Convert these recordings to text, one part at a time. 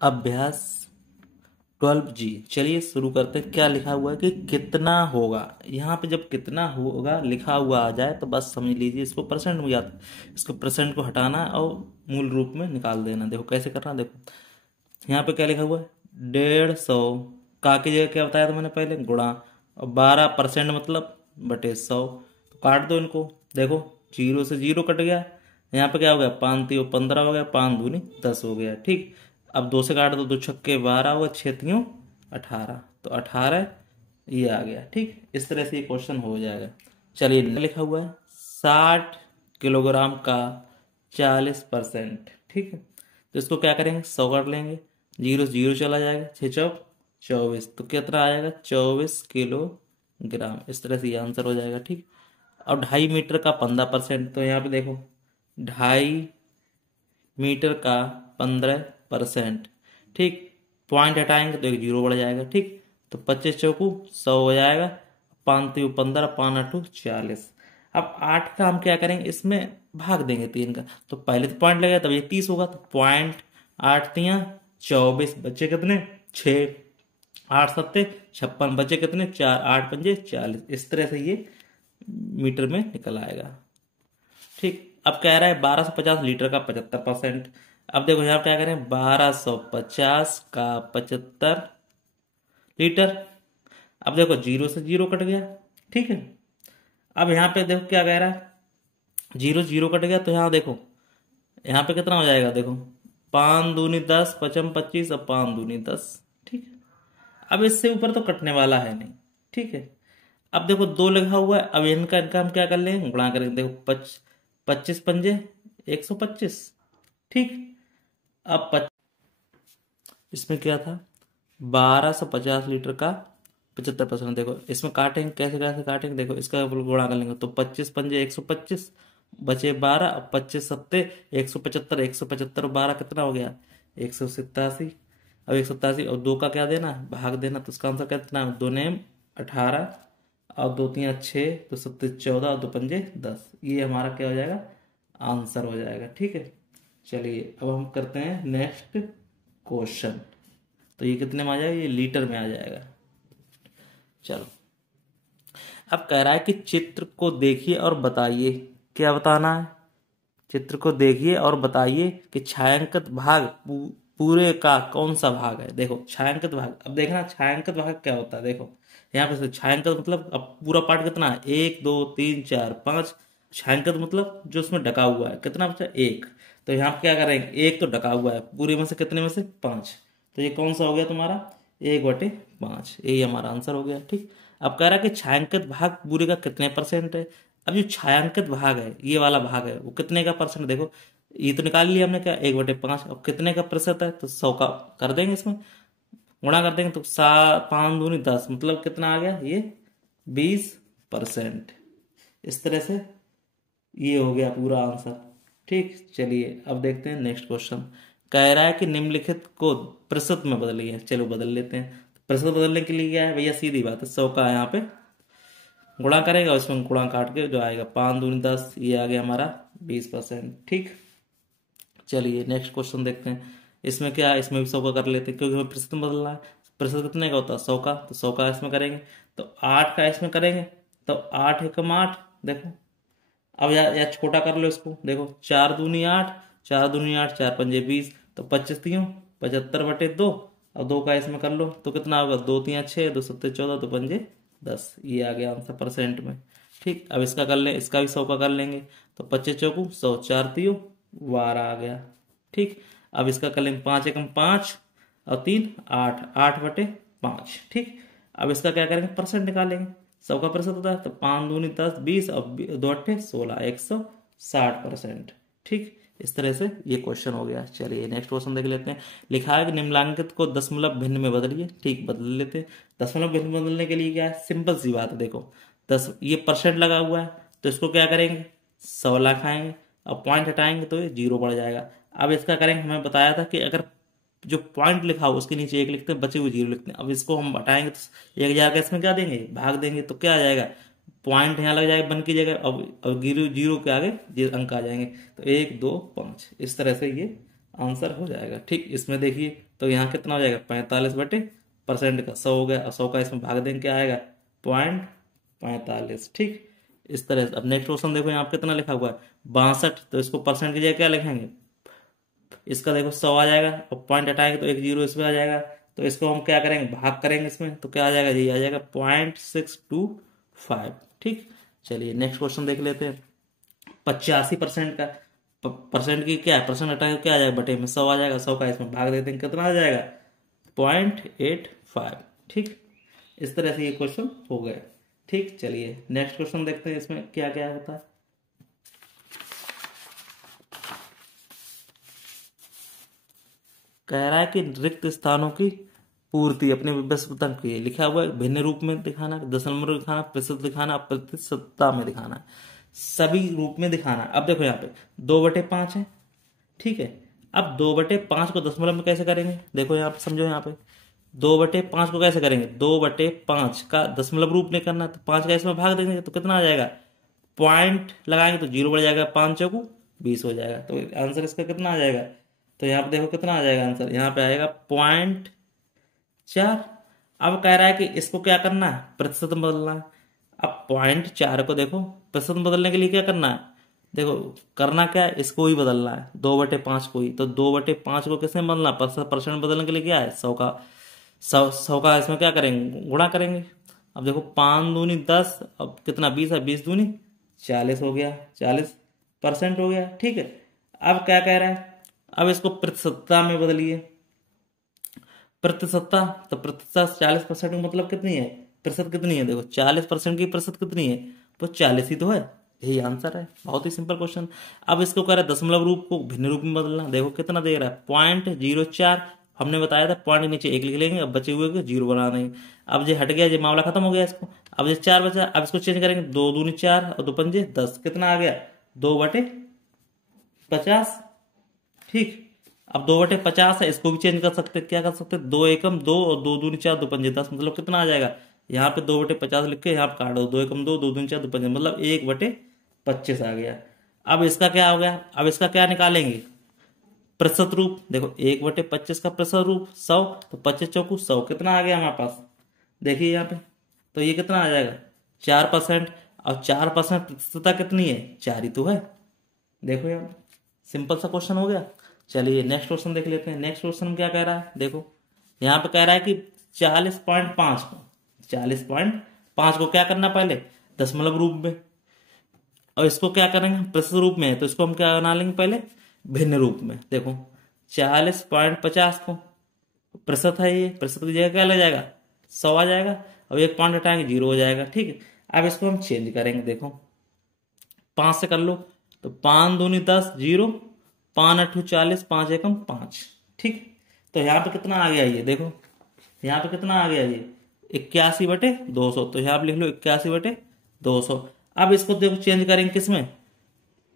अभ्यास 12G। चलिए शुरू करते हैं। क्या लिखा हुआ है कि कितना होगा। यहाँ पे जब कितना होगा लिखा हुआ आ जाए तो बस समझ लीजिए इसको परसेंट में याद, इसको परसेंट को हटाना और मूल रूप में निकाल देना। देखो कैसे करना, देखो यहाँ पे क्या लिखा हुआ है 150 का की जगह क्या बताया था मैंने पहले, गुणा, और 12% मतलब बटे 100। तो काट दो इनको, देखो जीरो से जीरो कट गया। यहाँ पे क्या हो गया, 5 3 15 हो गया, 5 दूनी 10 हो गया। ठीक, अब 2 से काट दो, 2 छक्के 12 होगा, 6 3 18, तो 18 ये आ गया। ठीक, इस तरह से ये क्वेश्चन हो जाएगा। चलिए लिखा हुआ है 60 किलोग्राम का 40%। ठीक है, तो इसको क्या करेंगे, 100 कर लेंगे, जीरो से जीरो चला जाएगा, 6 चौक 24, तो कितना आएगा 24 किलोग्राम। इस तरह से ये आंसर हो जाएगा। ठीक, अब 2.5 मीटर का 15%, तो यहाँ पे देखो 2.5 मीटर का 15%। ठीक, पॉइंट हटाएंगे तो एक जीरो बढ़ जाएगा। ठीक, तो 25 चौकू 100 हो जाएगा, 5 3 15, 5 8 40। अब 8 का हम क्या करेंगे, इसमें भाग देंगे 3 का, तो पहले तो पॉइंट लगेगा तब ये 30 होगा, तो पॉइंट 8 तियां 24, बच्चे कितने 6, 8 सत्ते 56, बचे कितने 4, 8 पंजे 40। इस तरह से ये मीटर में निकल आएगा। ठीक, अब कह रहा है 1250 लीटर का 75%। अब देखो यहाँ क्या करें, 1250 का 75 लीटर। अब देखो जीरो से जीरो कट गया। ठीक है, अब यहाँ पे देखो क्या कह रहा है, जीरो जीरो कट गया, तो यहाँ देखो यहाँ पे कितना हो जाएगा, देखो 5 दूनी 10, 55 25, और 5 दूनी 10। ठीक है, अब इससे ऊपर तो कटने वाला है नहीं। ठीक है, अब देखो 2 लिखा हुआ है, अब इनका इनका हम क्या कर लेंगे, गुणा करेंगे। देखो 25 पंजे 125। ठीक, अब इसमें क्या था 1250 लीटर का 75%। देखो इसमें काटेंगे, कैसे कैसे काटेंगे, देखो इसका गुणा कर लेंगे, तो 25 पंजे 125, बचे 12, अब 25 सत्ते 175, 175 12 कितना हो गया 187। अब 187 और 2 का क्या देना, भाग देना, तो इसका आंसर कितना है, 2 नेम 18, और 2 3 6, तो 7 14, और 2 पंजे 10। ये हमारा क्या हो जाएगा, आंसर हो जाएगा। ठीक है, चलिए अब हम करते हैं नेक्स्ट क्वेश्चन। तो ये कितने में आ जाएगा, ये लीटर में आ जाएगा। चलो, अब कह रहा है कि चित्र को देखिए और बताइए। क्या बताना है, चित्र को देखिए और बताइए कि छायांकित भाग पूरे का कौन सा भाग है। देखो छायांकित भाग, अब देखना छायांकित भाग क्या होता है। देखो यहाँ पे से छायांकित मतलब अब पूरा पार्ट कितना है, 1 2 3 4 5। छायांकित मतलब जो उसमें ढका हुआ है, कितना बचा 1। तो यहाँ पे क्या करेंगे, 1 तो ढका हुआ है, पूरे में से कितने में से 5। तो ये कौन सा हो गया तुम्हारा 1/5, यही हमारा आंसर हो गया। ठीक, अब कह रहा है कि छायांकित भाग पूरे का कितने परसेंट है। अब जो छायांकित भाग है, ये वाला भाग है, वो कितने का परसेंट, देखो ये तो निकाल लिया हमने क्या 1/5। अब कितने का प्रतिशत है, तो 100 का कर देंगे, इसमें गुणा कर देंगे, तो 5 दूनी 10, मतलब कितना आ गया ये 20%। इस तरह से ये हो गया पूरा आंसर। ठीक, चलिए अब देखते हैं नेक्स्ट क्वेश्चन। कह रहा है कि निम्नलिखित को प्रतिशत में बदलिए। चलो बदल लेते हैं। प्रतिशत बदलने के लिए क्या है भैया, सीधी बात है, 100 का यहाँ पे गुणा करेगा, उसमें गुणा काट के जो आएगा 5 दूनी 10, ये आ गया हमारा 20%। ठीक, चलिए नेक्स्ट क्वेश्चन देखते हैं। इसमें क्या है, इसमें भी 100 का कर लेते हैं, क्योंकि हमें प्रतिशत में बदलना है। प्रतिशत कितने का होता है 100 का, तो 100 का इसमें करेंगे, तो 8 का इसमें करेंगे, तो 8 एकम 8। देखो अब या छोटा कर लो इसको, देखो 4 दूनी 8, 4 दूनी 8, 4 पंजे 20, तो 25 तीन 75/2, और 2 का इसमें कर लो, तो कितना होगा 2 3 6, 2 7 14, 2 पंजे 10। ये आ गया आंसर परसेंट में। ठीक, अब इसका कर ले, इसका भी 100 का कर लेंगे, तो 25 चौकू 100, 4 तियो 12 आ गया। ठीक, अब इसका कर लेंगे, 5 एकम 5, और 3 8, 8/5। ठीक, अब इसका क्या करेंगे, परसेंट निकालेंगे। 100 का प्रतिशत होता है, तो 5 दूनी 10 20, और 2 8 16, 160%। ठीक, इस तरह से ये क्वेश्चन हो गया। चलिए नेक्स्ट क्वेश्चन देख लेते हैं। लिखा है कि निम्नलिखित को दशमलव भिन्न में बदलिए। ठीक, बदल लेते हैं। दशमलव भिन्न में बदलने के लिए क्या है, सिंपल सी बात है। देखो 10 ये परसेंट लगा हुआ है, तो इसको क्या करेंगे 100 लाखाएंगे, और पॉइंट हटाएंगे तो ये जीरो बढ़ जाएगा। अब इसका करेंगे, हमें बताया था कि अगर जो पॉइंट लिखा हो उसके नीचे 1 लिखते हैं, बचे हुए जीरो लिखते हैं। अब इसको हम हटाएंगे तो 1000 का इसमें क्या देंगे, भाग देंगे, तो क्या आ जाएगा, पॉइंट यहाँ लग जाएगा 1 की जगह, अब जीरो जीरो के आगे ये अंक आ जाएंगे, तो 1 2 5। इस तरह से ये आंसर हो जाएगा। ठीक, इसमें देखिए तो यहाँ कितना हो जाएगा 45/% का 100 हो गया, और 100 का इसमें भाग देंगे क्या आएगा 0.45। ठीक, इस तरह से। अब नेक्स्ट क्वेश्चन देखो यहाँ पे कितना लिखा हुआ है 62, तो इसको परसेंट की जगह क्या लिखेंगे, इसका देखो 100 आ जाएगा, और पॉइंट हटाएंगे तो एक जीरो इसमें आ जाएगा, तो इसको हम क्या करेंगे भाग करेंगे इसमें, तो क्या आ जाएगा, ये आ जाएगा 0.625। ठीक, चलिए नेक्स्ट क्वेश्चन देख लेते हैं। 85% का परसेंट की क्या है, परसेंट हटाएंगे क्या आ जाएगा, बटे में 100 आ जाएगा, 100 का इसमें भाग देते हैं कितना आ जाएगा 0.85। ठीक, इस तरह से ये क्वेश्चन हो गए। ठीक, चलिए नेक्स्ट क्वेश्चन देखते हैं इसमें क्या क्या होता है। कह रहा है कि रिक्त स्थानों की पूर्ति अपने व्यवस्था की लिखा हुआ है, भिन्न रूप में दिखाना, दशमलव में दिखाना, प्रतिशत दिखाना, प्रतिशतता में दिखाना, सभी रूप में दिखाना। अब देखो यहाँ पे 2/5 है। ठीक है, अब 2/5 को दशमलव में कैसे करेंगे, देखो यहाँ पे समझो, यहाँ पे 2/5 को कैसे करेंगे, 2/5 का दशमलव रूप में करना, तो 5 का इसमें भाग देंगे तो कितना आ जाएगा, पॉइंट लगाएंगे तो जीरो बढ़ जाएगा, 5 चौकू 20 हो जाएगा, तो आंसर इसका कितना आ जाएगा, तो यहाँ पे देखो कितना आ जाएगा आंसर, यहाँ पे आएगा 0.4। अब कह रहा है कि इसको क्या करना है, प्रतिशत में बदलना है। अब 0.4 को देखो प्रतिशत में बदलने के लिए क्या करना है, देखो करना क्या है, इसको ही बदलना है 2/5 को ही, तो 2/5 को किसमें बदलना, परसेंट बदलने के लिए क्या है 100 का, 100 का इसमें क्या करेंगे गुणा करेंगे। अब देखो 5 दूनी 10, अब कितना 20 है, 20 दूनी 40 हो गया, 40% हो गया। ठीक है, अब क्या कह रहा है, अब इसको प्रतिशतता में बदलिए, प्रतिशतता, तो प्रतिशत 40% का मतलब कितनी है, प्रतिशत कितनी है, देखो 40% की प्रतिशत कितनी है, तो 40 ही तो है, यही आंसर है। बहुत ही सिंपल क्वेश्चन। अब इसको कह रहा है दशमलव रूप को भिन्न रूप में बदलना, देखो कितना दे रहा है 0.04, हमने बताया था पॉइंट के नीचे 1 लिख लेंगे, अब बचे हुए को जीरो बना देंगे। अब ये हट गया, ये मामला खत्म हो गया इसको। अब ये 4 बचा, अब इसको चेंज करेंगे, 2 दूनी 4 और 2 पंजे 10, कितना आ गया 2/50। ठीक, अब 2/50 है, इसको भी चेंज कर सकते, क्या कर सकते, 2 एकम 2 और 2 दूनी 4 2 पंजे 10, मतलब कितना आ जाएगा, यहाँ पे 2/50 लिख के यहाँ पे काट दो, 2 एकम 2 2 दूनी 4 2 पंजे, मतलब 1/25 आ गया। अब इसका क्या हो गया, अब इसका क्या निकालेंगे, प्रतिशत रूप, देखो 1/25 का प्रतिशत रूप 100, तो 25 चौकू 100, कितना आ गया हमारे पास, देखिए यहाँ पे, तो ये कितना आ जाएगा 4%, और 4% प्रतिशतता कितनी है, 4 ही तो है। देखो यहाँ सिंपल सा क्वेश्चन हो गया। चलिए नेक्स्ट क्वेश्चन देख लेते हैं। नेक्स्ट क्वेश्चन में क्या कह रहा है, देखो यहाँ पे कह रहा है कि 40.5 को क्या करना, पहले दशमलव रूप में, और इसको क्या करेंगे प्रतिशत रूप में है, तो इसको हम क्या बना लेंगे पहले भिन्न रूप में। देखो 40.50 को प्रतिशत है, ये प्रतिशत की जगह क्या लग जाएगा 100 आ जाएगा, अब एक पॉइंट हटाएंगे जीरो हो जाएगा। ठीक है, अब इसको हम चेंज करेंगे, देखो 5 से कर लो, तो 5 दूनी 10 जीरो, 5 अट्ठू 40, 5 एकम 5। ठीक, तो यहाँ पे कितना आ गया, ये देखो यहाँ पे कितना आ गया, ये 81/200, तो यहाँ पे लिख लो 81/200। अब इसको देखो चेंज करेंगे किसमें,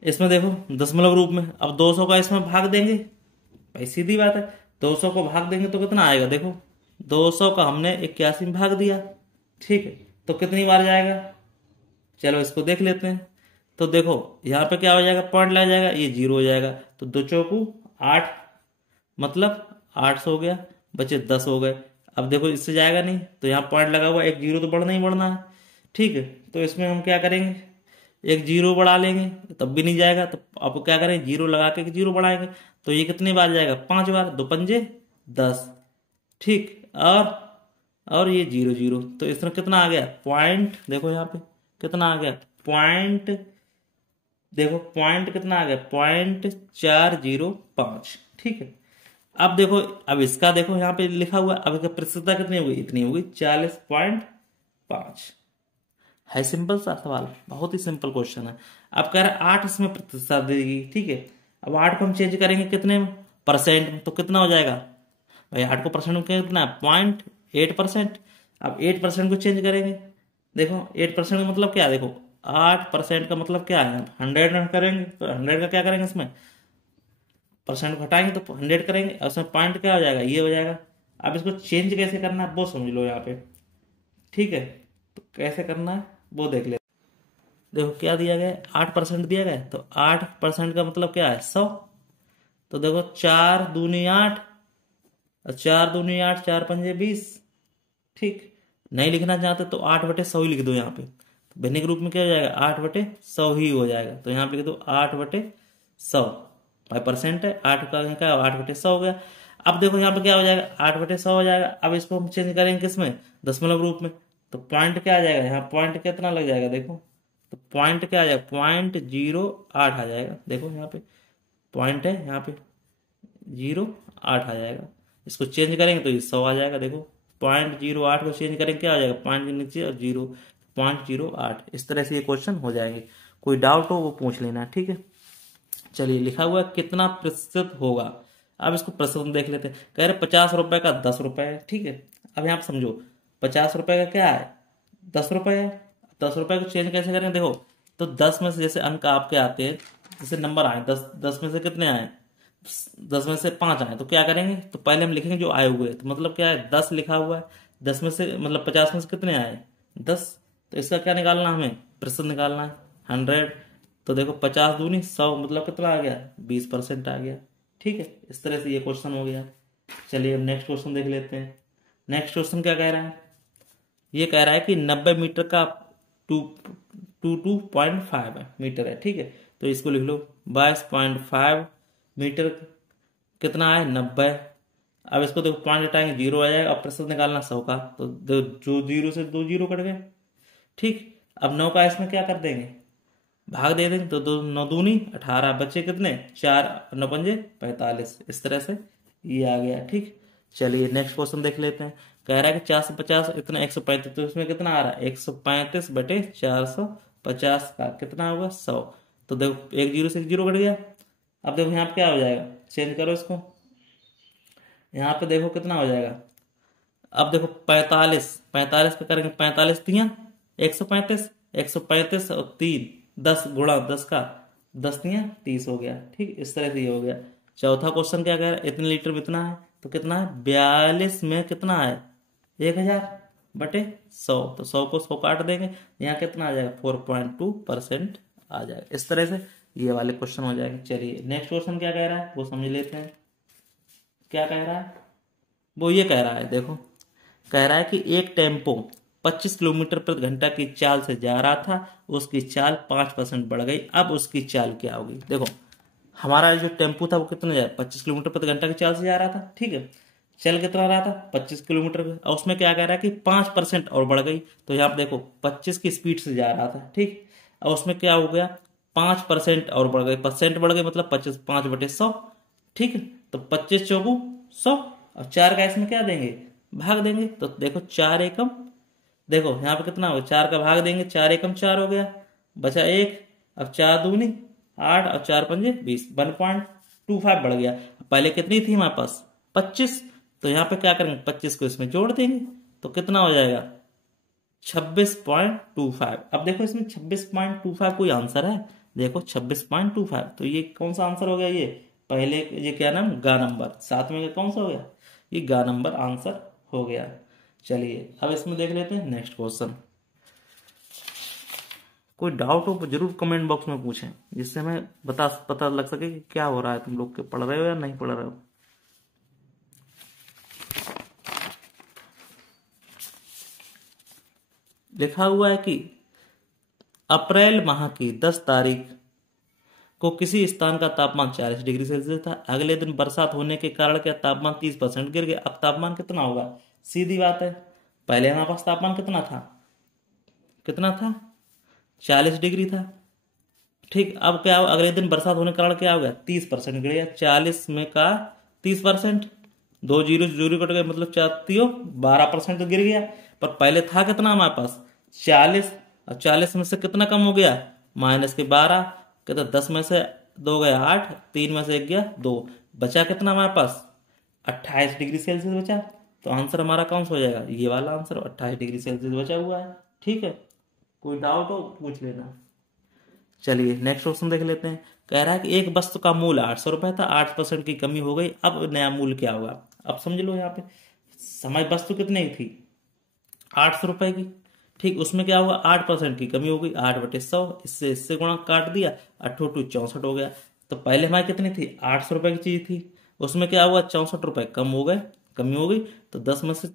इसमें देखो दशमलव रूप में, अब 200 का इसमें भाग देंगे, भाई सीधी बात है, 200 को भाग देंगे तो कितना आएगा, देखो 200 का हमने 81 में भाग दिया। ठीक है, तो कितनी बार जाएगा, चलो इसको देख लेते हैं। तो देखो यहाँ पे क्या हो जाएगा, पॉइंट लग जाएगा, ये जीरो हो जाएगा, तो 2 चौकू 8, मतलब 800 हो गया, बचे 10 हो गए। अब देखो इससे जाएगा नहीं, तो यहाँ पॉइंट लगा हुआ, एक जीरो तो बढ़ना ही बढ़ना है। ठीक है, तो इसमें हम क्या करेंगे, एक जीरो बढ़ा लेंगे, तब भी नहीं जाएगा, तो आपको क्या करेंगे जीरो लगा के जीरो बढ़ाएंगे, तो ये कितनी बार जाएगा 5 बार, 2 पंजे 10। ठीक, और ये जीरो जीरो, तो इसमें कितना आ गया पॉइंट, देखो यहाँ पे कितना आ गया पॉइंट, देखो पॉइंट कितना आ गया 0.405। ठीक है, अब देखो, अब इसका देखो यहाँ पे लिखा हुआ, अब इसका प्रतिशतता कितनी होगी, इतनी होगी 40.5। है सिंपल सा सवाल, बहुत ही सिंपल क्वेश्चन है। अब कह रहे 8 इसमें प्रतिशत देगी। ठीक है, अब 8 को हम चेंज करेंगे कितने में, परसेंट में, तो कितना हो जाएगा भाई, 8 को परसेंट में कितना 0.8%। अब 8% को चेंज करेंगे, देखो 8% का मतलब क्या है, देखो 8% का मतलब क्या है, 100 करेंगे, तो 100 का क्या करेंगे, इसमें परसेंट को हटाएंगे तो 100 करेंगे, और उसमें पॉइंट क्या हो जाएगा, ये हो जाएगा। अब इसको चेंज कैसे करना है वो समझ लो यहाँ पे। ठीक है, तो कैसे करना है वो देख ले। देखो क्या दिया गया है, 8% दिया गया है, तो 8% का मतलब क्या है 100, तो देखो 4 दूनी 8 और 4 दूनी 8, 4 पंजे 20। ठीक, नहीं लिखना चाहते तो 8/100 ही लिख दो यहाँ पे। तो भिन्न के रूप में क्या हो जाएगा, 8/100 ही हो जाएगा। तो यहाँ पे लिख दो 8/100। 5% है, 8 का क्या 8/100 हो गया। अब देखो यहाँ पे क्या हो जाएगा, 8/100 हो जाएगा। अब इसको हम चेंज करेंगे किसमें, दशमलव रूप में। तो पॉइंट क्या आ जाएगा, यहाँ पॉइंट कितना लग जाएगा देखो, तो पॉइंट क्या आ जाएगा, 0.08 आ जाएगा। देखो यहाँ पे पॉइंट है, यहाँ पे 0.8 आ जाएगा। इसको चेंज करेंगे तो ये 100 आ जाएगा। देखो 0.08 को चेंज करेंगे क्या आ जाएगा, पॉइंट के नीचे और 0.08। इस तरह से ये क्वेश्चन हो जाएंगे। कोई डाउट हो वो पूछ लेना, ठीक है। चलिए, लिखा हुआ है कितना प्रतिशत होगा। अब इसको प्रतिशत में देख लेते हैं। कह रहे 50 रुपए का 10 रुपए है, ठीक है। अब यहाँ पे समझो 50 रुपए का क्या है, 10 रुपए है। 10 रुपए को चेंज कैसे करें, देखो तो 10 में से जैसे अंक आपके आते हैं, जैसे नंबर आए 10 में से कितने आए, 10 में से 5 आए, तो क्या करेंगे, तो पहले हम लिखेंगे जो आए हुए। तो मतलब क्या है, 10 लिखा हुआ है, 10 में से मतलब 50 में से कितने आए, 10। तो इसका क्या निकालना, हमें प्रतिशत निकालना है, 100। तो देखो 50 दूनी 100, मतलब कितना आ गया, 20% आ गया। ठीक है, इस तरह से ये क्वेश्चन हो गया। चलिए अब नेक्स्ट क्वेश्चन देख लेते हैं। नेक्स्ट क्वेश्चन क्या कह रहा है, ये कह रहा है कि 90 मीटर का 22.5 मीटर है, ठीक है। तो इसको लिख लो 22.5 मीटर कितना है, 90। अब इसको देखो पॉइंट हटाएंगे 0 आ जाएगा। अब प्रतिशत निकालना 100 का, तो जो 0 से 2 0 कट गए। ठीक, अब 9 का इसमें क्या कर देंगे, भाग दे देंगे। तो 9 दूनी 18, बच्चे कितने 4, 9 पंजे 45। इस तरह से ये आ गया। ठीक, चलिए नेक्स्ट क्वेश्चन देख लेते हैं। कह रहा है कि 450 इतना 135, तो इसमें कितना आ रहा है, 135/450 का कितना होगा, 100। तो देखो 1 0 से 1 0 कट गया। अब देखो यहाँ पे क्या हो जाएगा, चेंज करो इसको, यहाँ पे देखो कितना हो जाएगा। अब देखो 45 पे करेंगे, 45 तियां 135, 135 और 3 10 गुणा 10 का 10 तियां 30 हो गया। ठीक, इस तरह से ये हो गया। चौथा क्वेश्चन क्या कह रहा है, इतने लीटर में इतना है, तो कितना है 42 में कितना है 1000/100। तो 100 को 100 काट देंगे, यहाँ कितना आ जाएगा 4.2% आ जाएगा। इस तरह से ये वाले क्वेश्चन हो जाएंगे। चलिए नेक्स्ट क्वेश्चन क्या कह रहा है वो समझ लेते हैं। क्या कह रहा है, वो ये कह रहा है, देखो कह रहा है कि एक टेम्पो 25 किलोमीटर प्रति घंटा की चाल से जा रहा था, उसकी चाल 5% बढ़ गई। अब उसकी चाल क्या होगी। देखो हमारा जो टेम्पो था वो कितना जा रहा, 25 किलोमीटर प्रति घंटा की चाल से जा रहा था, ठीक है। चल कितना रहा था 25 किलोमीटर, और उसमें क्या कह रहा है कि 5% और बढ़ गई। तो यहाँ पे देखो 25 की स्पीड से जा रहा था, ठीक, और उसमें क्या हो गया 5% और बढ़ गई। परसेंट बढ़ गई मतलब 25 5/100, ठीक है। तो 25 चौगु 100, और 4 का इसमें क्या देंगे, भाग देंगे। तो देखो 4 एकम, देखो यहाँ पे कितना हो, 4 का भाग देंगे, 4 एकम 4 हो गया, बचा 1। अब 4 दूनी 8 और 4 पंजे 20, 1.25 बढ़ गया। पहले कितनी थी हमारे पास 25, तो यहाँ पे क्या करेंगे 25 को इसमें जोड़ देंगे, तो कितना हो जाएगा 26.25। अब देखो इसमें 26.25 कोई आंसर है, देखो 26.25, तो ये कौन सा आंसर हो गया, ये पहले ये क्या नाम गा नंबर, साथ में कौन सा हो गया, ये गा नंबर आंसर हो गया। चलिए अब इसमें देख लेते हैं नेक्स्ट क्वेश्चन। कोई डाउट हो जरूर कमेंट बॉक्स में पूछें, जिससे हमें पता लग सके कि क्या हो रहा है, तुम लोग के पढ़ रहे हो या नहीं पढ़ रहे हो। लिखा हुआ है कि अप्रैल माह की 10 तारीख को किसी स्थान का तापमान 40 डिग्री सेल्सियस था। अगले दिन बरसात होने के कारण क्या तापमान 30% गिर गया। अब तापमान कितना होगा, सीधी बात है, पहले हमारे पास तापमान कितना था 40 डिग्री था, ठीक। अब क्या हो, अगले दिन बरसात होने के कारण क्या हो गया 30% गिर गया। 40 में का 30%, 2 जीरो जीरो कट गए, मतलब 12% तो गिर गया। पर पहले था कितना हमारे पास 40, और 40 में से कितना कम हो गया -12, कहते 10 में से 2 गया 8, 3 में से 1 गया 2, बचा कितना हमारे पास 28 डिग्री सेल्सियस बचा। तो आंसर हमारा कौन सा हो जाएगा, ये वाला आंसर 28 डिग्री सेल्सियस बचा हुआ है, ठीक है। कोई डाउट हो पूछ लेना। चलिए नेक्स्ट क्वेश्चन देख लेते हैं। कह रहा है कि एक वस्तु का मूल्य 800 रुपए था, 8% की कमी हो गई, अब नया मूल्य क्या होगा। अब समझ लो यहाँ पे समय वस्तु कितने की थी 800 रुपए की, ठीक, उसमें क्या हुआ 8% की कमी हो गई, 8/100, इससे गुणा काट दिया, 8 2 64 हो गया। तो पहले हमारी कितनी थी, 800 रुपये की चीज थी, उसमें क्या हुआ, 64 रुपये कम हो गए, कमी हो गई। तो 10 में से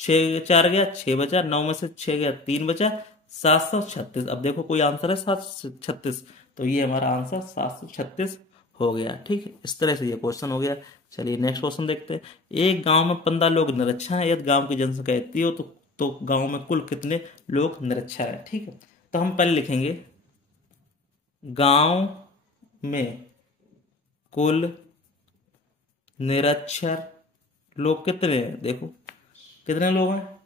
6 4 गया, 6 बचा, 9 में से 6 गया, 3 बचा, 736। अब देखो कोई आंसर है 736, तो ये हमारा आंसर 736 हो गया। ठीक है, इस तरह से ये क्वेश्चन हो गया। चलिए नेक्स्ट क्वेश्चन देखते हैं। एक गांव में 15 लोग निरक्षर हैं, यदि गांव की जनसंख्या इतनी हो तो गांव में कुल कितने लोग निरक्षर हैं। ठीक है, तो हम पहले लिखेंगे गांव में कुल निरक्षर लोग कितने हैं। देखो कितने लोग हैं,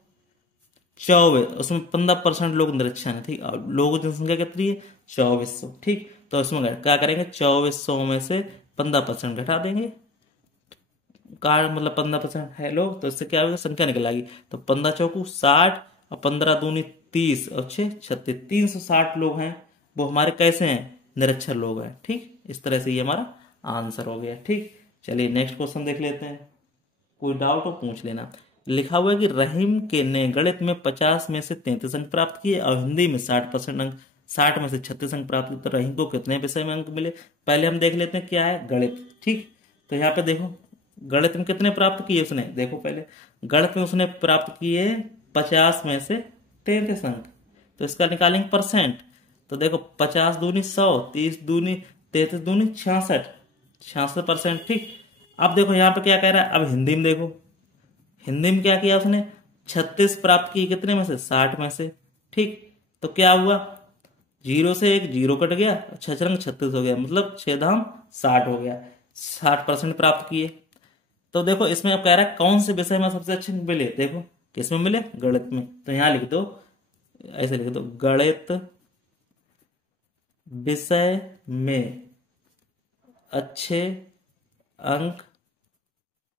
24, उसमें 15% लोग निरक्षर हैं। ठीक, और लोगों की जनसंख्या कितनी है, 2400। ठीक, तो इसमें क्या करेंगे, 2400 में से 15% घटा देंगे, कार मतलब 15% है लोग, तो इससे क्या होगा, संख्या निकल आएगी। तो 15 चौकू 60 और 15 दूनी 30 और 6 36, 360 लोग हैं, वो हमारे कैसे हैं, निरक्षर लोग हैं। ठीक, इस तरह से ये हमारा आंसर हो गया। ठीक, चलिए नेक्स्ट क्वेश्चन देख लेते हैं, कोई डाउट हो पूछ लेना। लिखा हुआ है कि रहीम के ने गणित में 50 में से 33 अंक प्राप्त किए और हिंदी में 60% अंक, 60 में से 36 अंक प्राप्त किए, तो रहीम को कितने विषय में अंक मिले। पहले हम देख लेते हैं क्या है गणित। ठीक, तो यहाँ पे देखो गणित में कितने प्राप्त किए उसने, देखो पहले गणित में उसने प्राप्त किए 50 में से 33 अंक, तो इसका निकालेंगे परसेंट। तो देखो 50 दूनी 100, 30 दूनी 33 दूनी 66, 66%। ठीक, अब देखो यहाँ पे क्या कह रहा है, अब हिंदी में देखो, हिंदी में क्या किया उसने, 36 प्राप्त की कितने में से, 60 में से। ठीक, तो क्या हुआ, 0 से एक 0 कट गया, 6 36 हो गया, मतलब 6 धाम 60 हो गया, 60% प्राप्त किए। तो देखो इसमें अब कह रहा है कौन से विषय में सबसे अच्छे मिले, देखो किसमें मिले, गणित में। तो यहां लिख दो, ऐसे लिख दो, गणित विषय में अच्छे अंक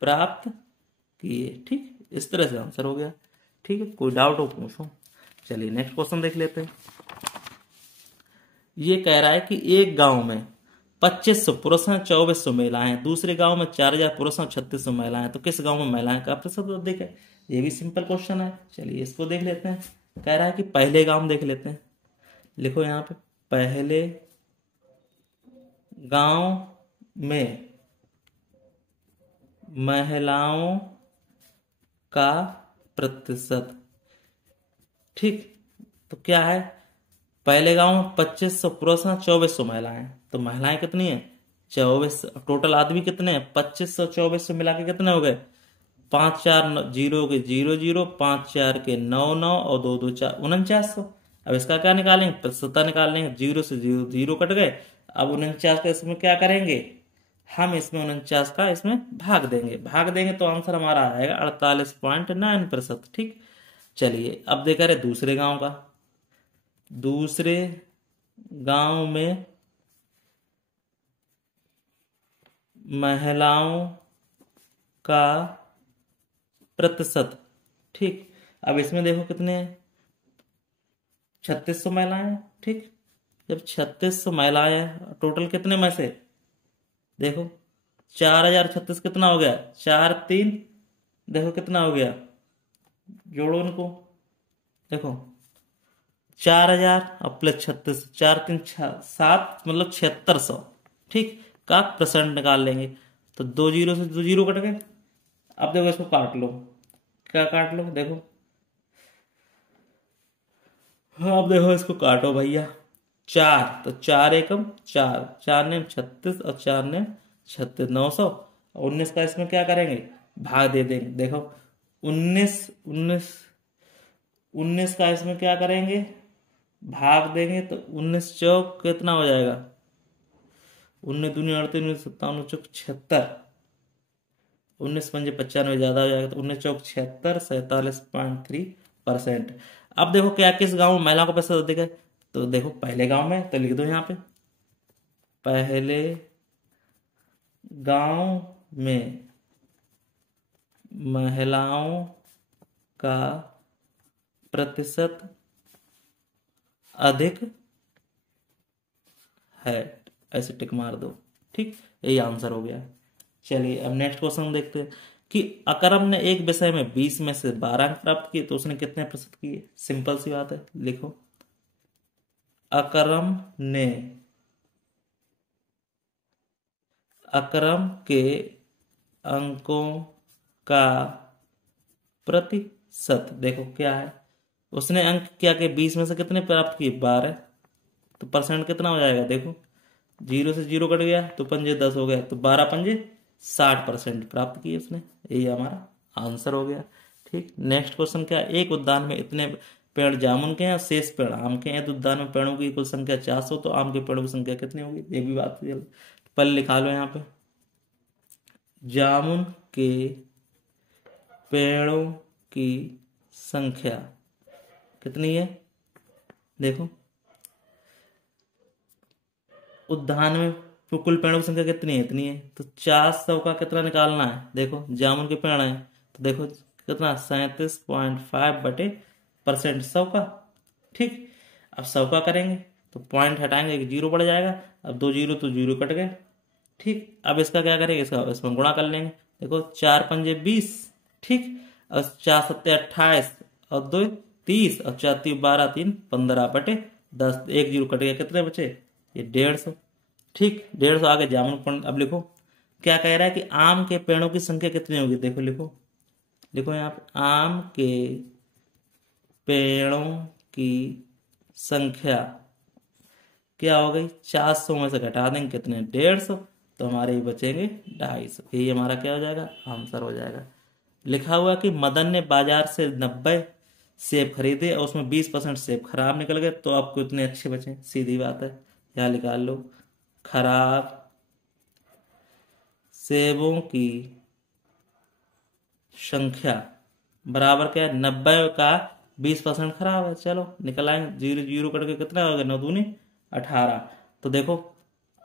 प्राप्त किए। ठीक, इस तरह से आंसर हो गया। ठीक है, कोई डाउट हो पूछो। चलिए नेक्स्ट क्वेश्चन देख लेते हैं। ये कह रहा है कि एक गांव में 2500 पुरुष हैं, 2400 महिलाएं हैं, दूसरे गांव में 4000 पुरुष हैं, 3600 महिलाएं हैं, तो किस गांव में महिलाएं का प्रतिशत अधिक है। ये भी सिंपल क्वेश्चन है, चलिए इसको देख लेते हैं। कह रहा है कि पहले गांव में देख लेते हैं, लिखो यहाँ पे, पहले गांव में महिलाओं का प्रतिशत। ठीक, तो क्या है, पहले गांव में 2500 पुरुष हैं, 2400 महिलाएं हैं, तो महिलाएं कितनी है, 24। टोटल आदमी कितने हैं, 2500 2400 मिला के कितने हो गए, 5 4 0 के 0 0, 5 4 के 9 9 और 2 2 4 4900। अब इसका क्या निकालेंगे, प्रतिशतता निकालेंगे, 0 से 0 0 कट गए। अब 49 का इसमें क्या करेंगे, हम इसमें 49 का इसमें भाग देंगे, तो आंसर हमारा आएगा 48.9%। ठीक, चलिए अब देखा रहे दूसरे गांव का, दूसरे गांव में महिलाओं का प्रतिशत। ठीक, अब इसमें देखो कितने हैं, 3600 महिलाएं हैं। ठीक, जब 3600 महिलाएं हैं, टोटल कितने में से, देखो 4036 कितना हो गया, 4 3, देखो कितना हो गया, जोड़ो उनको, देखो 4000 और प्लस 36, 4 3 7, मतलब 7600। ठीक, का परसेंट निकाल लेंगे, तो 2 0 से 2 0 कट गए। अब देखो इसको काट लो, क्या काट लो, देखो हाँ, अब देखो इसको काटो भैया, 4 तो 4 एकम 4, 4 ने 36 और 4 ने 36, 900। 19 का इसमें क्या करेंगे, भाग दे देंगे। देखो 19 19 19 का इसमें क्या करेंगे, भाग देंगे, तो 19 चौक कितना हो जाएगा, 19 दूनी 38, 19 57 चौक 76, 19 पंजे 95 ज्यादा हो जाएगा, तो 19 चौक 76, 47.3%। अब देखो क्या किस गांव में महिलाओं का पैसा अधिक है, तो देखो पहले गांव में, तो लिख दो यहाँ पे, पहले गांव में महिलाओं का प्रतिशत अधिक है, ऐसे टिक मार दो। ठीक, यही आंसर हो गया। चलिए अब नेक्स्ट क्वेश्चन देखते हैं कि अकरम ने एक विषय में 20 में से 12 अंक प्राप्त किए, तो उसने कितने प्रतिशत किए। सिंपल सी बात है, लिखो अकरम ने अक्रम के अंकों का प्रतिशत। देखो क्या है, उसने अंक क्या के 20 में से कितने प्राप्त किए 12, तो परसेंट कितना हो जाएगा देखो, 0 से 0 कट गया तो पंजे 10 हो गया, तो 12 पंजे 60% प्राप्त किए उसने। यही हमारा आंसर हो गया। ठीक, नेक्स्ट क्वेश्चन क्या, एक उद्यान में इतने पेड़ जामुन के हैं और शेष पेड़ आम के हैं, तो उद्यान में पेड़ों की कुल संख्या 400, तो आम के पेड़ों की संख्या कितनी होगी, ये भी बात पहले लिखा लो यहाँ पे। जामुन के पेड़ों की संख्या कितनी है, देखो उद्यान में कुल पेड़ों की संख्या कितनी है, इतनी है, तो 400 का कितना निकालना है, देखो जामुन के पेड़ हैं तो देखो कितना 37.5 बटे परसेंट 100 का। ठीक, अब 100 का करेंगे तो पॉइंट हटाएंगे, एक जीरो पड़ जाएगा, अब 2 जीरो तो जीरो कट गए। ठीक, अब इसका क्या करेंगे, इसका इसमें गुणा कर लेंगे, देखो 4 पंजे 20। ठीक, और 4 सत्ते 28 और 2 30 और 4 3 12 3 15 बटे 10, एक जीरो कट गया, कितने बचे ये 150। ठीक, 150 आगे जामुन। अब लिखो क्या कह रहा है कि आम के पेड़ों की संख्या कितनी होगी, देखो लिखो, लिखो यहाँ पे आम के पेड़ों की संख्या क्या हो गई, 400 में से घटा देंगे कितने 150, तो हमारे ही बचेंगे 250। यही हमारा क्या हो जाएगा, आंसर हो जाएगा। लिखा हुआ कि मदन ने बाजार से 90 सेब खरीदे और उसमें 20% सेब खराब निकल गए, तो आपको इतने अच्छे बचे, सीधी बात है, यहाँ निकाल लो, खराब सेबों की संख्या बराबर क्या है, 90 का 20% खराब है। चलो निकल आएंगे, जीरो जीरो करके कितना हो गया, 9 दूनी 18। तो देखो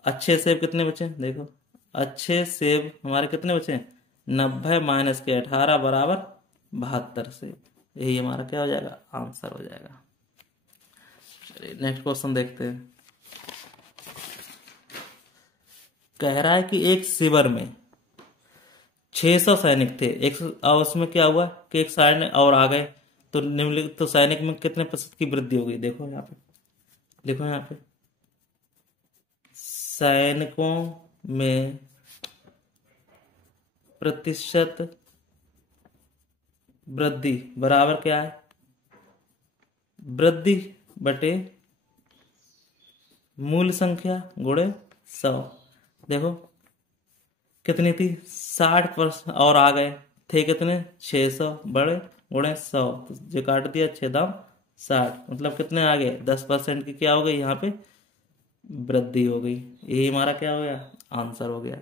अच्छे सेब कितने बचे, देखो अच्छे सेब हमारे कितने बचे, 90 माइनस के 18 बराबर 72 सेब। यही हमारा क्या हो जाएगा, आंसर हो जाएगा। चलिए नेक्स्ट क्वेश्चन देखते हैं। कह रहा है कि एक शिविर में 600 सैनिक थे, और उसमें क्या हुआ कि एक सैनिक और आ गए, तो निम्नलिखित तो सैनिक में कितने प्रतिशत की वृद्धि हो गई, देखो यहाँ पे, लिखो यहाँ पे सैनिकों में प्रतिशत वृद्धि बराबर क्या है, वृद्धि बटे मूल संख्या गुणे 100। देखो कितनी थी 60% और आ गए थे कितने 600 बड़े गुणे 100, तो जो काट दिया 6 दाम 60, मतलब कितने आ गए 10% की क्या हो गई यहाँ पे वृद्धि हो गई। यही हमारा क्या हो गया, आंसर हो गया।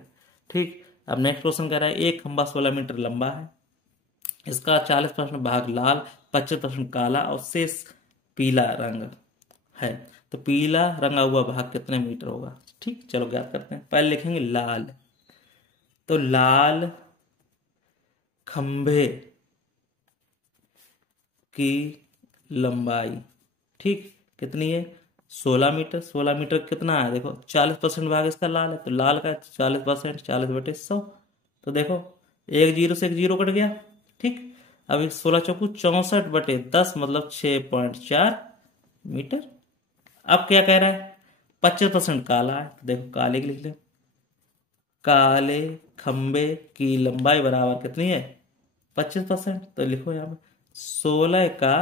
ठीक, अब नेक्स्ट क्वेश्चन कह रहा है एक खंबा 16 मीटर लंबा है, इसका 40% भाग लाल 25% काला और शेष पीला रंग है, तो पीला रंगा हुआ भाग कितने मीटर होगा। ठीक, चलो ज्ञात करते हैं, पहले लिखेंगे लाल, तो लाल खंभे की लंबाई ठीक कितनी है 16 मीटर। 16 मीटर कितना है, देखो 40% भाग इसका लाल है, तो लाल का 40%, 40/100, तो देखो एक जीरो से एक जीरो कट गया। ठीक, अब 16 चौकू 64/10 मतलब 6.4 मीटर। अब क्या कह रहा है 25% काला है, तो देखो काले की लिख ले, काले खंबे की लंबाई बराबर कितनी है 25%, तो लिखो यहाँ पे 16 का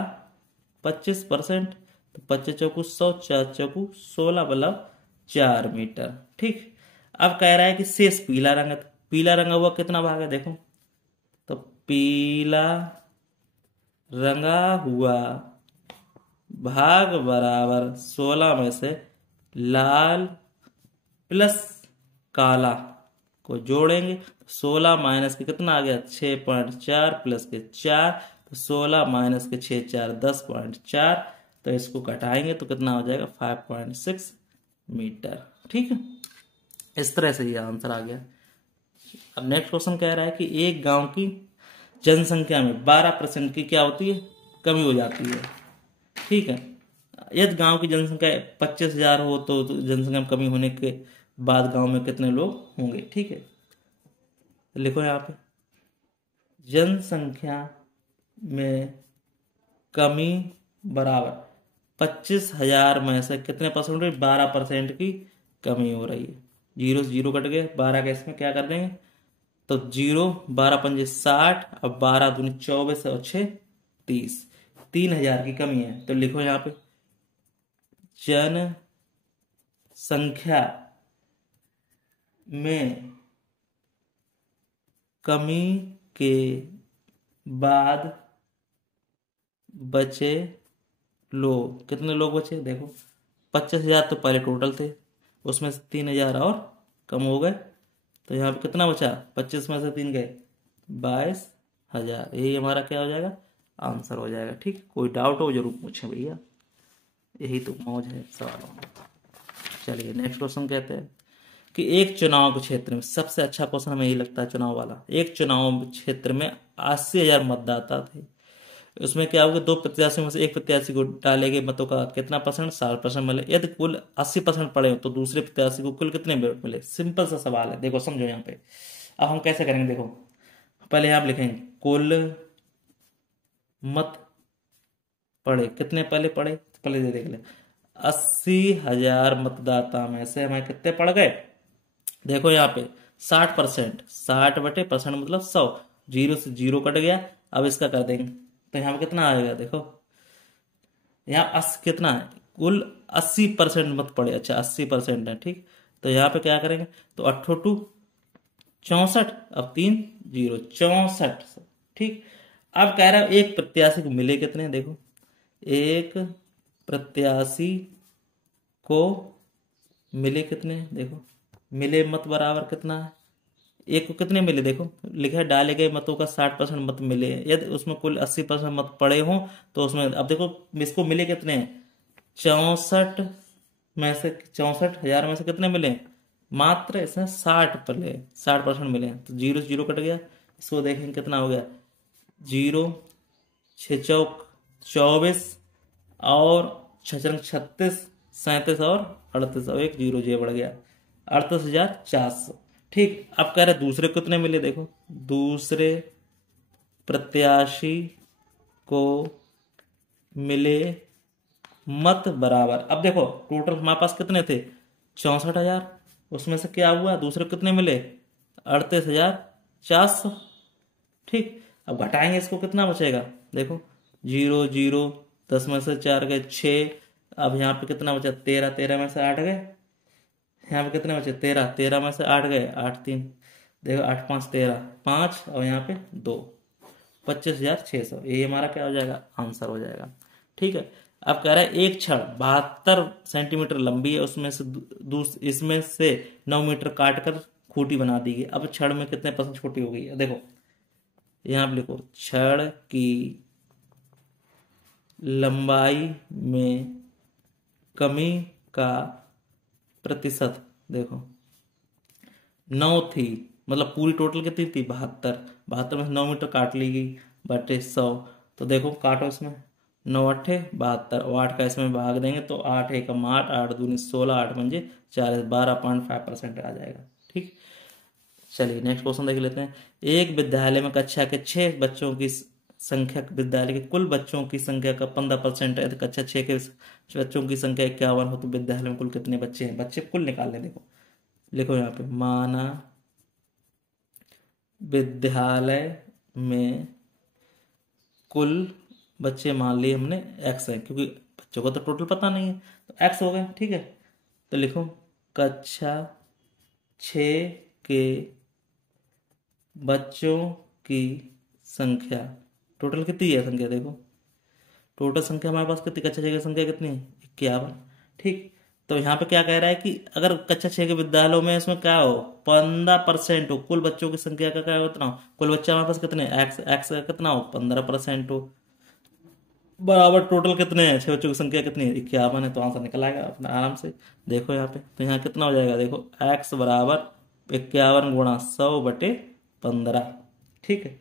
25%, तो 25 चौकू 100, 4 चौकू 16 मतलब 4 मीटर। ठीक, अब कह रहा है कि शेष पीला रंग है, तो पीला रंगा हुआ कितना भाग है देखो, तो पीला रंगा हुआ भाग बराबर 16 में से लाल प्लस काला को जोड़ेंगे, 16 माइनस के कितना आ गया 6.4 प्लस के 4, तो 16 माइनस के 6 4 10.4, तो इसको घटाएंगे तो कितना हो जाएगा 5.6 मीटर। ठीक है, इस तरह से ये आंसर आ गया। अब नेक्स्ट क्वेश्चन कह रहा है कि एक गांव की जनसंख्या में 12% की क्या होती है कमी हो जाती है। ठीक है, यदि गांव की जनसंख्या 25,000 हो तो जनसंख्या में कमी होने के बाद गांव में कितने लोग होंगे। ठीक है, लिखो यहाँ पे जनसंख्या में कमी बराबर 25,000 में से कितने परसेंट, 12% की कमी हो रही है। जीरो से जीरो कट गए, 12 का इसमें क्या कर देंगे, तो जीरो, 12 पंजे 60, अब 12 दूनी 24 और 6 30, 3000 की कमी है। तो लिखो यहाँ पे जन संख्या में कमी के बाद बचे लोग, कितने लोग बचे देखो, 25,000 तो पहले टोटल थे, उसमें से 3,000 और कम हो गए, तो यहाँ पे कितना बचा, 25 में से 3 गए, 22,000। यही हमारा क्या हो जाएगा, आंसर हो जाएगा। ठीक, कोई डाउट हो जरूर पूछें भैया, यही तो मौज है सवालों में। चलिए नेक्स्ट क्वेश्चन कहते हैं कि एक चुनाव के क्षेत्र में, सबसे अच्छा क्वेश्चन हमें यही लगता है चुनाव वाला, एक चुनाव क्षेत्र में 80,000 मतदाता थे, उसमें क्या होगा, 2 प्रत्याशियों में से एक प्रत्याशी को डाले गए मतों का कितना परसेंट, 60% मिले। यदि कुल 80% पड़े हो तो दूसरे प्रत्याशी को कुल कितने वोट मिले। सिंपल सा सवाल है, देखो समझो यहाँ पे। अब हम कैसे करेंगे, देखो पहले आप लिखेंगे कुल मत पड़े, कितने पहले पड़े, पहले देख ले, 80,000 मतदाता में से हमें कितने पड़ गए, देखो यहाँ पे 60%, 60/% मतलब 100, जीरो से जीरो कट गया। अब इसका कर देंगे तो यहाँ पे कितना आएगा, देखो यहाँ कितना है, कुल 80% मत पड़े, अच्छा 80% है, ठीक। तो यहाँ पे क्या करेंगे, तो 8 64, अब 3 0 64, ठीक। अब कह रहा है एक प्रत्याशी को मिले कितने, देखो एक प्रत्याशी को मिले कितने, देखो मिले मत बराबर कितना है, एक को कितने मिले, देखो लिखा है डाले गए मतों का 60% मत मिले, यदि उसमें कुल 80% मत पड़े हों तो उसमें, अब देखो इसको मिले कितने हैं, 64 में से, 64,000 में से कितने मिले, मात्र इसमें 60% मिले, तो जीरो से जीरो कट गया। इसको देखेंगे कितना हो गया, 0 6 चौक 24 और 6 36, 37 और 38 और एक जीरो जे बढ़ गया, 38,400, ठीक। अब कह रहे दूसरे कितने मिले, देखो दूसरे प्रत्याशी को मिले मत बराबर, अब देखो टोटल हमारे पास कितने थे, 64,000, उसमें से क्या हुआ, दूसरे कितने मिले, 38,400, ठीक। अब घटाएंगे इसको, कितना बचेगा, देखो 0 0, 10 में से 4 गए 6, अब यहाँ पे कितना बचा, 13, 13 में से 8 गए, यहाँ पे कितने बचे, 13, 13 में से 8 गए, 8 3, देखो 8 5 13, 5 और यहाँ पे 2, 25,600, ये हमारा क्या हो जाएगा, आंसर हो जाएगा, ठीक है। अब कह रहा है एक छड़ 72 सेंटीमीटर लंबी है, उसमें से इसमें से 9 मीटर काट कर खूंटी बना दी गई, अब छड़ में कितने % छोटी हो गई है, देखो यहाँ पे लिखो छड़ की लंबाई में कमी का प्रतिशत, देखो 9 थी, मतलब पूरी टोटल कितनी थी, 72 में से 9 मीटर काट ली गई बटे 100, तो देखो काटो इसमें, 9 8 72 और 8 का इसमें भाग देंगे तो 8 एकम 8, 8 दूनी 16, 8 पंजे 40, 12.5% आ जाएगा, ठीक। चलिए नेक्स्ट क्वेश्चन देख लेते हैं। एक विद्यालय में कक्षा के 6 बच्चों की संख्या, विद्यालय के कुल बच्चों की संख्या का 15% है, तो कक्षा 6 के बच्चों की संख्या 51 हो तो विद्यालय में कुल कितने बच्चे हैं, बच्चे कुल निकालने, देखो लिखो यहाँ पे, माना विद्यालय में कुल बच्चे मान लिए हमने x है, क्योंकि बच्चों को तो टोटल पता नहीं है, तो x हो गए, ठीक है। तो लिखो कक्षा 6 के बच्चों की संख्या, टोटल कितनी है संख्या, देखो टोटल संख्या हमारे पास कितनी, कक्षा 6 की संख्या कितनी है, 51, ठीक। तो यहाँ पे क्या कह रहा है कि अगर कक्षा 6 के विद्यालयों में इसमें क्या हो, 15% हो, कुल बच्चों की संख्या का क्या हो, कितना हो, कुल बच्चे हमारे पास कितने, एक्स का कितना हो, 15% हो, बराबर टोटल कितने हैं, 6 बच्चों की संख्या कितनी है, 51 है, तो आंसर निकल आएगा अपना आराम से। देखो यहाँ पे, तो यहाँ कितना हो जाएगा, देखो x बराबर 51 गुणा 100/15, ठीक है।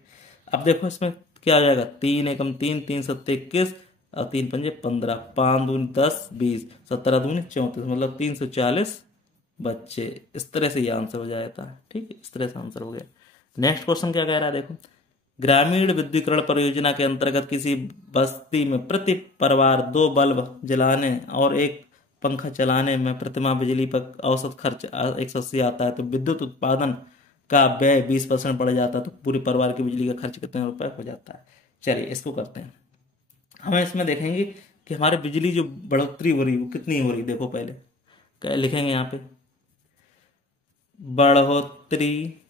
अब देखो इसमें क्या हो जाएगा, 3 एकम 3, 3 7 21 और 3 पंजे 15, 5 दूनी 10 20, 17 दूनी 34, मतलब 340 बच्चे। इस तरह से ये आंसर हो जाता है, ठीक है, इस तरह से आंसर हो गया। नेक्स्ट क्वेश्चन क्या कह रहा है, देखो ग्रामीण विद्युतीकरण परियोजना के अंतर्गत किसी बस्ती में प्रति परिवार 2 बल्ब जलाने और एक पंखा चलाने में प्रतिमाह बिजली पर औसत खर्च 180 आता है, तो विद्युत उत्पादन का व्यय 20% बढ़ जाता है, तो पूरे परिवार की बिजली का खर्च कितने रुपए हो जाता है। चलिए इसको करते हैं। हमें इसमें देखेंगे कि हमारे बिजली जो बढ़ोतरी हो रही है वो कितनी हो रही है। देखो पहले क्या लिखेंगे यहाँ पे, बढ़ोतरी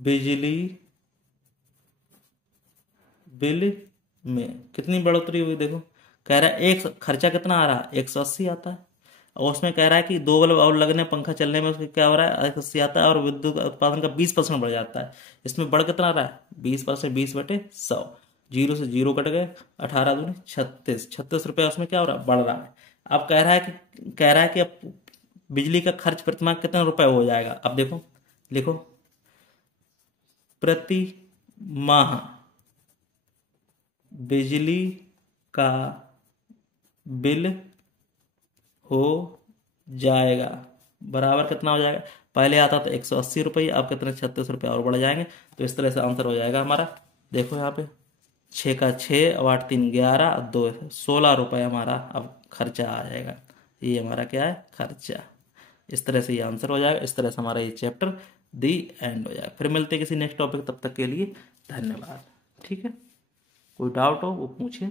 बिजली बिल में कितनी बढ़ोतरी हुई। देखो कह रहा है एक खर्चा कितना आ रहा है, 180 आता है, और उसमें कह रहा है कि 2 बल्ब और लगने पंखा चलने में उसके क्या हो रहा है, 180 आता है, और विद्युत उत्पादन का 20% बढ़ जाता है। इसमें बढ़ कितना आ रहा है, 20%, 20/100, जीरो से जीरो कट गए, 18×2 = 36, 36 रुपये उसमें क्या हो रहा है, बढ़ रहा है। अब कह रहा है कि अब बिजली का खर्च प्रति माह कितने रुपए हो जाएगा। अब देखो लिखो, प्रति माह बिजली का बिल हो जाएगा बराबर कितना हो जाएगा, पहले आता था 180 रुपये, अब कितने 36 रुपये और बढ़ जाएंगे। तो इस तरह से आंसर हो जाएगा हमारा। देखो यहाँ पे 6 का 6 और 8 3 11 2 16 रुपये हमारा अब खर्चा आ जाएगा। ये हमारा क्या है, खर्चा। इस तरह से ये आंसर हो जाएगा। इस तरह से हमारा ये चैप्टर दी एंड हो जाएगा। फिर मिलते हैं किसी नेक्स्ट टॉपिक, तब तक के लिए धन्यवाद। ठीक है, कोई डाउट हो वो पूछें।